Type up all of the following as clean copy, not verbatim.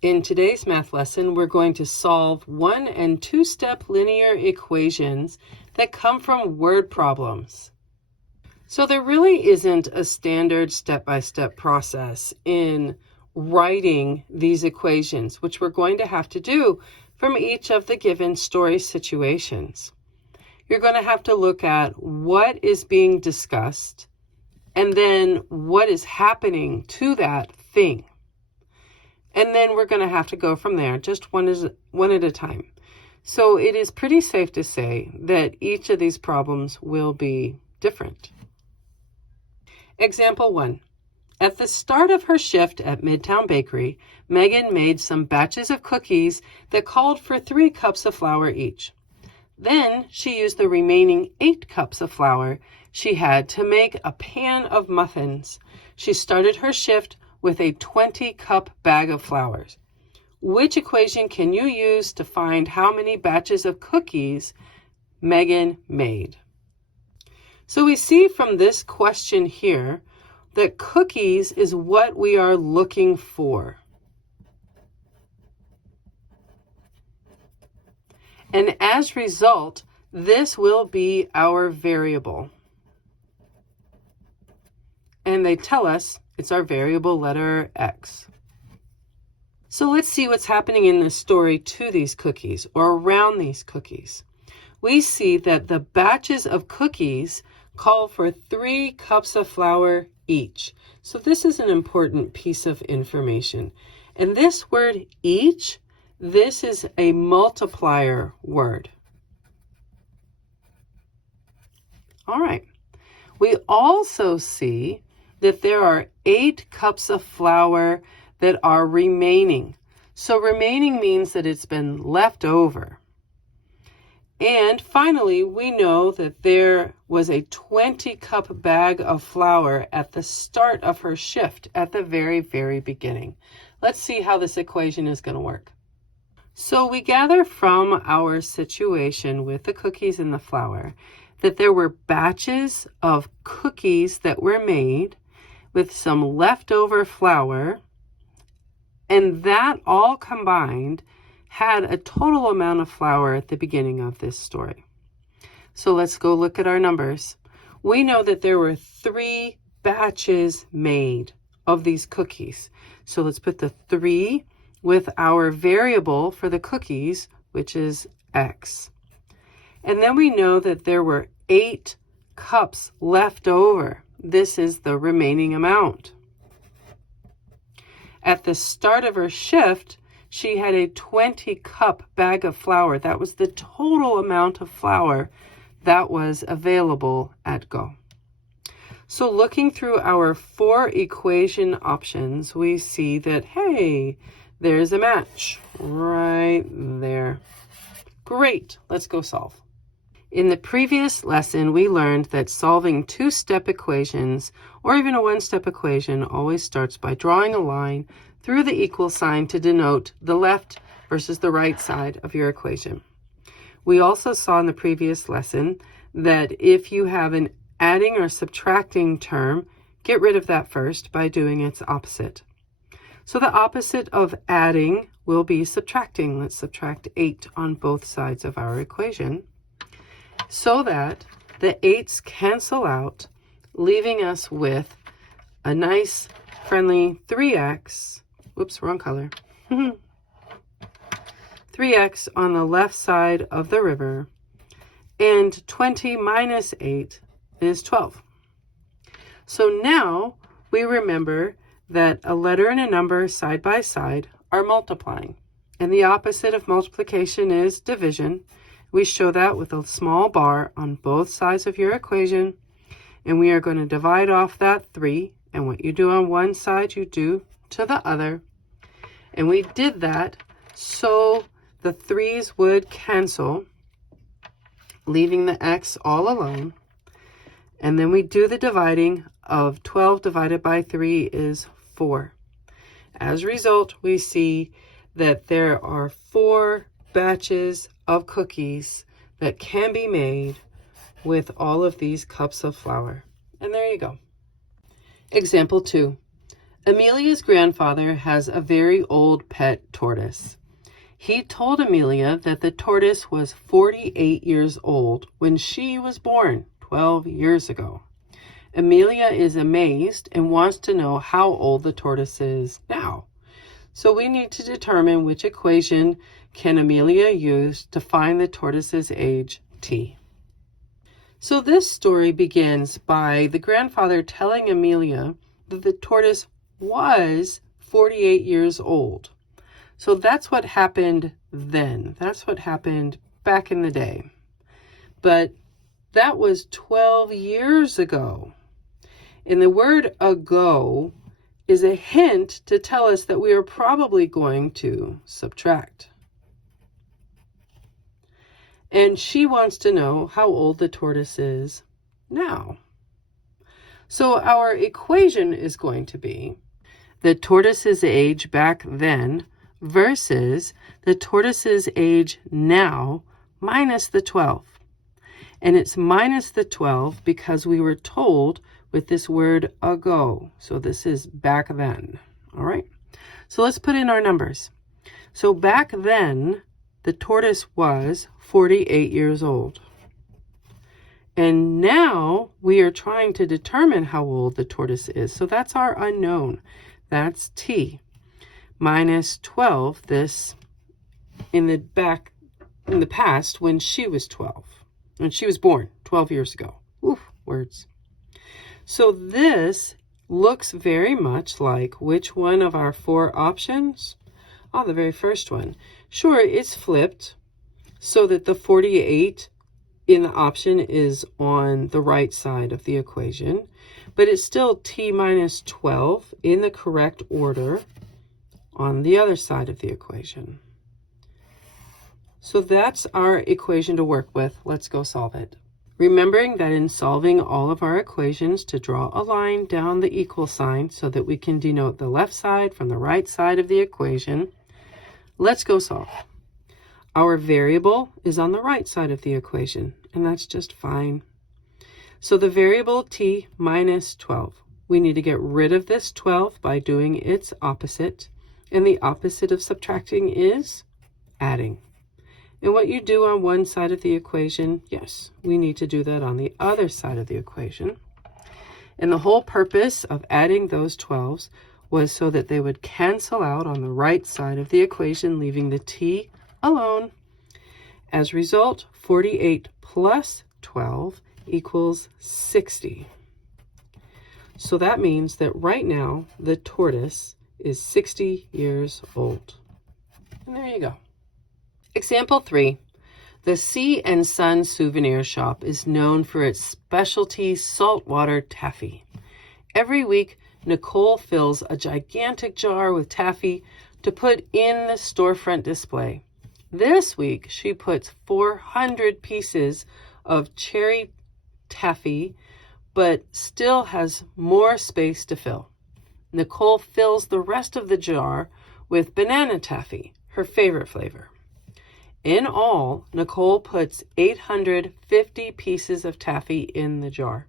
In today's math lesson, we're going to solve 1- and 2-step linear equations that come from word problems. So there really isn't a standard step-by-step process in writing these equations, which we're going to have to do from each of the given story situations. You're going to have to look at what is being discussed and then what is happening to that thing. And then we're going to have to go from there, just one at a time. So it is pretty safe to say that each of these problems will be different. Example 1. At the start of her shift at Midtown Bakery, Megan made some batches of cookies that called for 3 cups of flour each. Then she used the remaining 8 cups of flour she had to make a pan of muffins. She started her shift with a 20-cup bag of flour. Which equation can you use to find how many batches of cookies Megan made? So we see from this question here that cookies is what we are looking for. And as a result, this will be our variable. And they tell us it's our variable letter X. So let's see what's happening in the story to these cookies or around these cookies. We see that the batches of cookies call for 3 cups of flour each. So this is an important piece of information. And this word each, this is a multiplier word. All right. We also see that there are 8 cups of flour that are remaining. So remaining means that it's been left over. And finally, we know that there was a 20-cup bag of flour at the start of her shift at the very, very beginning. Let's see how this equation is going to work. So we gather from our situation with the cookies and the flour that there were batches of cookies that were made with some leftover flour, and that all combined had a total amount of flour at the beginning of this story. So let's go look at our numbers. We know that there were 3 batches made of these cookies. So let's put the 3 with our variable for the cookies, which is X. And then we know that there were 8 cups left over. This is the remaining amount. At the start of her shift, she had a 20-cup bag of flour. That was the total amount of flour that was available at Go. So looking through our 4 equation options, we see that, hey, there's a match right there. Great, let's go solve. In the previous lesson, we learned that solving 2-step equations, or even a 1-step equation, always starts by drawing a line through the equal sign to denote the left versus the right side of your equation. We also saw in the previous lesson that if you have an adding or subtracting term, get rid of that first by doing its opposite. So the opposite of adding will be subtracting. Let's subtract 8 on both sides of our equation, so that the 8's cancel out, leaving us with a nice, friendly 3x, whoops, wrong color, 3x on the left side of the river, and 20 minus 8 is 12. So now we remember that a letter and a number side by side are multiplying, and the opposite of multiplication is division. We show that with a small bar on both sides of your equation, and we are going to divide off that 3, and what you do on one side, you do to the other. And we did that so the 3's would cancel, leaving the x all alone. And then we do the dividing of 12 divided by 3 is 4. As a result, we see that there are 4 batches of cookies that can be made with all of these cups of flour. And there you go. Example 2. Amelia's grandfather has a very old pet tortoise. He told Amelia that the tortoise was 48 years old when she was born 12 years ago. Amelia is amazed and wants to know how old the tortoise is now. So we need to determine which equation can Amelia use to find the tortoise's age, t. So this story begins by the grandfather telling Amelia that the tortoise was 48 years old. So that's what happened then. That's what happened back in the day. But that was 12 years ago. And the word ago is a hint to tell us that we are probably going to subtract. And she wants to know how old the tortoise is now. So our equation is going to be the tortoise's age back then versus the tortoise's age now minus the 12. And it's minus the 12 because we were told with this word ago. So this is back then. All right. So let's put in our numbers. So back then, the tortoise was 48 years old. And now we are trying to determine how old the tortoise is. So that's our unknown. That's t minus 12, this in the past when she was 12. When she was born 12 years ago. Oof, words. So this looks very much like which one of our four options? Oh, the very first one. Sure, it's flipped so that the 48 in the option is on the right side of the equation, but it's still t minus 12 in the correct order on the other side of the equation. So that's our equation to work with. Let's go solve it. Remembering that in solving all of our equations to draw a line down the equal sign so that we can denote the left side from the right side of the equation, let's go solve. Our variable is on the right side of the equation, and that's just fine. So the variable t minus 12, we need to get rid of this 12 by doing its opposite, and the opposite of subtracting is adding. And what you do on one side of the equation, yes, we need to do that on the other side of the equation. And the whole purpose of adding those 12s was so that they would cancel out on the right side of the equation, leaving the t alone. As a result, 48 plus 12 equals 60. So that means that right now, the tortoise is 60 years old. And there you go. Example 3. The Sea and Sun souvenir shop is known for its specialty saltwater taffy. Every week, Nicole fills a gigantic jar with taffy to put in the storefront display. This week, she puts 400 pieces of cherry taffy, but still has more space to fill. Nicole fills the rest of the jar with banana taffy, her favorite flavor. In all, Nicole puts 850 pieces of taffy in the jar.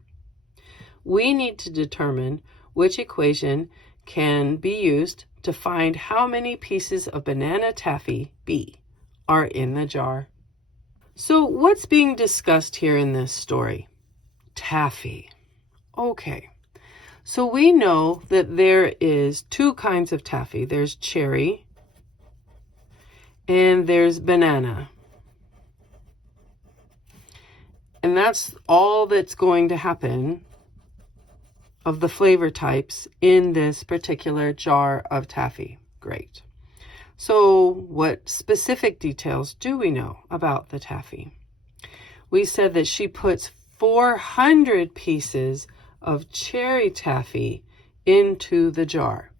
We need to determine which equation can be used to find how many pieces of banana taffy, B, are in the jar. So what's being discussed here in this story? Taffy. Okay, so we know that there is two kinds of taffy. There's cherry and there's banana. And that's all that's going to happen of the flavor types in this particular jar of taffy. Great. So what specific details do we know about the taffy? We said that she puts 400 pieces of cherry taffy into the jar.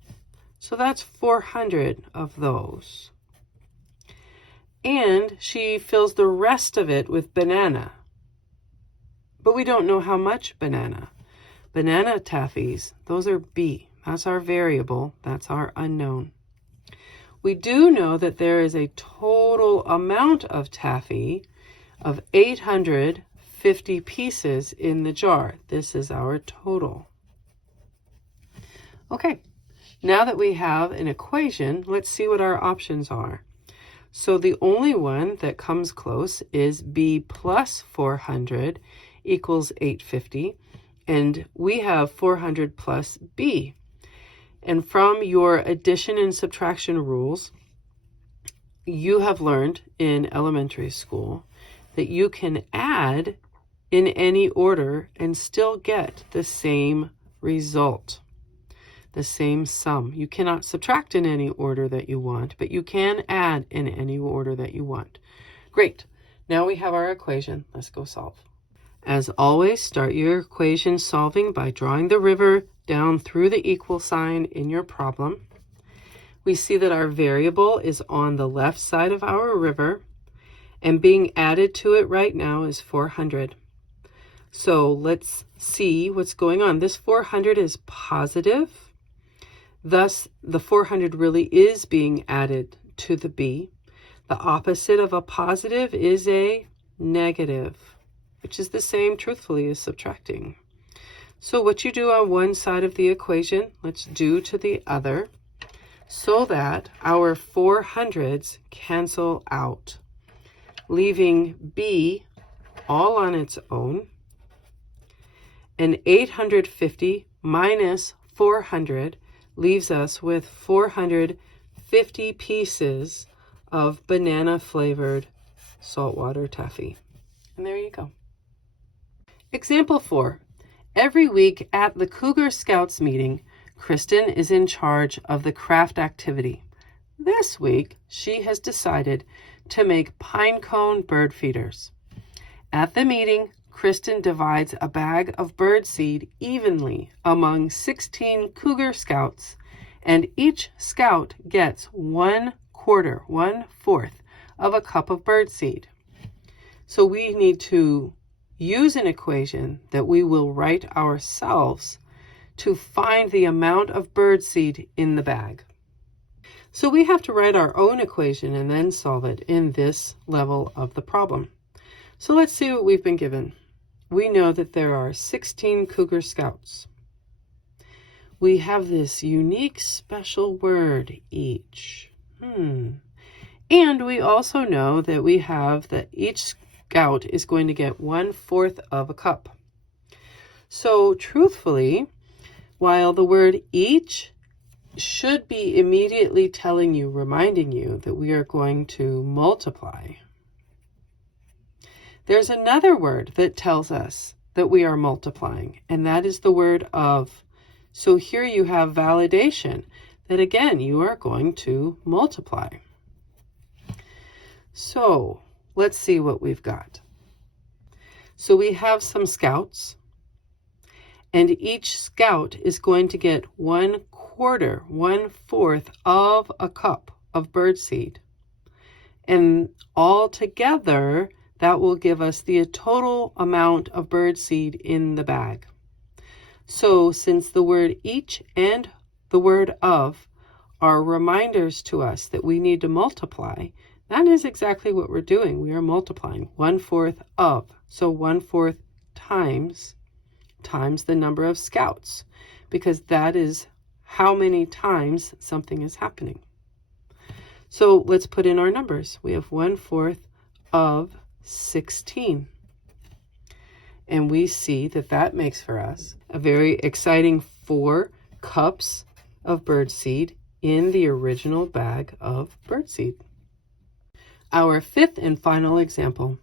So that's 400 of those. And she fills the rest of it with banana. But we don't know how much banana. Banana taffies, those are B. That's our variable. That's our unknown. We do know that there is a total amount of taffy of 850 pieces in the jar. This is our total. Okay, Now that we have an equation, let's see what our options are. So the only one that comes close is b plus 400 equals 850. And we have 400 plus b. And from your addition and subtraction rules, you have learned in elementary school that you can add in any order and still get the same result, the same sum. You cannot subtract in any order that you want, but you can add in any order that you want. Great. Now we have our equation. Let's go solve. As always, start your equation solving by drawing the river down through the equal sign in your problem. We see that our variable is on the left side of our river, and being added to it right now is 400. So let's see what's going on. This 400 is positive. Thus, the 400 really is being added to the b. The opposite of a positive is a negative, which is the same, truthfully, as subtracting. So what you do on one side of the equation, let's do to the other, so that our 400s cancel out, leaving b all on its own. And 850 minus 400 leaves us with 450 pieces of banana-flavored saltwater taffy. And there you go. Example 4. Every week at the Cougar Scouts meeting, Kristen is in charge of the craft activity. This week, she has decided to make pine cone bird feeders. At the meeting, Kristen divides a bag of bird seed evenly among 16 Cougar Scouts, and each scout gets 1/4 of a cup of bird seed. So we need to use an equation that we will write ourselves to find the amount of birdseed in the bag. So we have to write our own equation and then solve it in this level of the problem. So let's see what we've been given. We know that there are 16 Cougar Scouts. We have this unique special word, each. And we also know that we have that each scout is going to get 1/4 of a cup. So truthfully, while the word each should be immediately telling you, reminding you that we are going to multiply, there's another word that tells us that we are multiplying, and that is the word of. So here you have validation that, again, you are going to multiply. So let's see what we've got. So we have some scouts, and each scout is going to get 1/4 of a cup of birdseed. And all together, that will give us the total amount of birdseed in the bag. So since the word each and the word of are reminders to us that we need to multiply, that is exactly what we're doing. We are multiplying 1/4 of. So 1/4 times the number of scouts, because that is how many times something is happening. So let's put in our numbers. We have 1/4 of 16. And we see that that makes for us a very exciting 4 cups of birdseed in the original bag of birdseed. Our 5th and final example.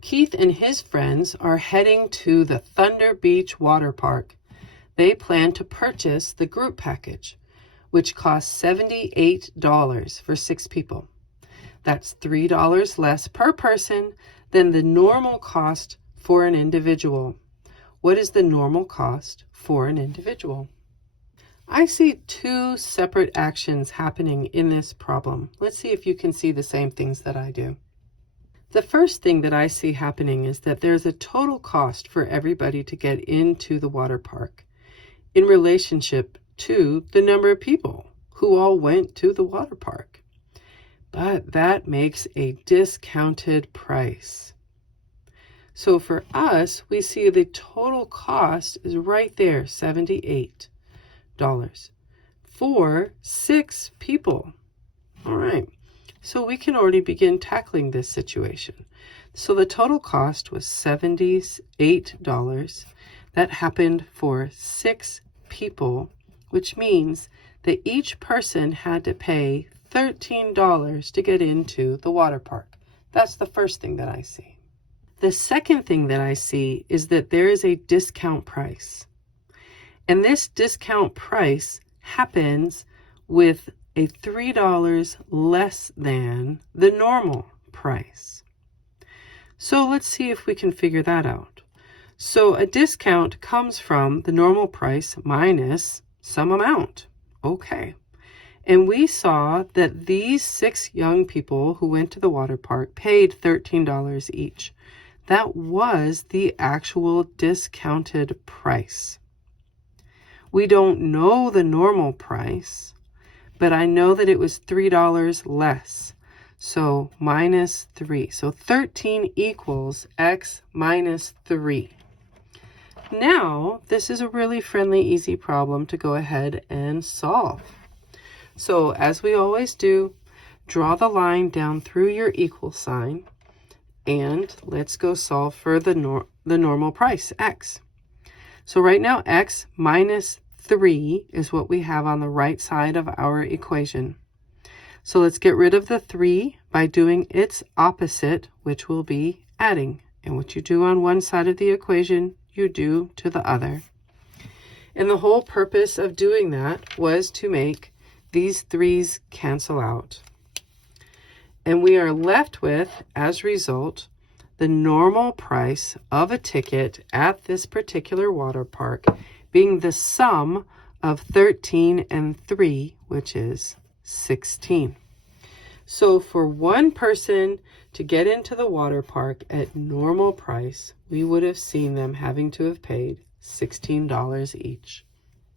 Keith and his friends are heading to the Thunder Beach Water Park. They plan to purchase the group package, which costs $78 for 6 people. That's $3 less per person than the normal cost for an individual. What is the normal cost for an individual? I see 2 separate actions happening in this problem. Let's see if you can see the same things that I do. The first thing that I see happening is that there's a total cost for everybody to get into the water park in relationship to the number of people who all went to the water park. But that makes a discounted price. So for us, we see the total cost is right there, $78. for 6 people. All right, so we can already begin tackling this situation. So the total cost was $78. That happened for 6 people, which means that each person had to pay $13 to get into the water park. That's the first thing that I see. The second thing that I see is that there is a discount price. And this discount price happens with a $3 less than the normal price. So let's see if we can figure that out. So a discount comes from the normal price minus some amount. Okay. And we saw that these 6 young people who went to the water park paid $13 each. That was the actual discounted price. We don't know the normal price, but I know that it was $3 less. So minus 3. So 13 equals x minus 3. Now, this is a really friendly, easy problem to go ahead and solve. So as we always do, draw the line down through your equal sign, and let's go solve for the normal price, x. So right now, x minus 3 is what we have on the right side of our equation. So let's get rid of the 3 by doing its opposite, which will be adding. And what you do on one side of the equation, you do to the other. And the whole purpose of doing that was to make these 3's cancel out. And we are left with, as a result, the normal price of a ticket at this particular water park being the sum of 13 and 3, which is 16. So for one person to get into the water park at normal price, we would have seen them having to have paid $16 each.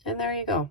And there you go.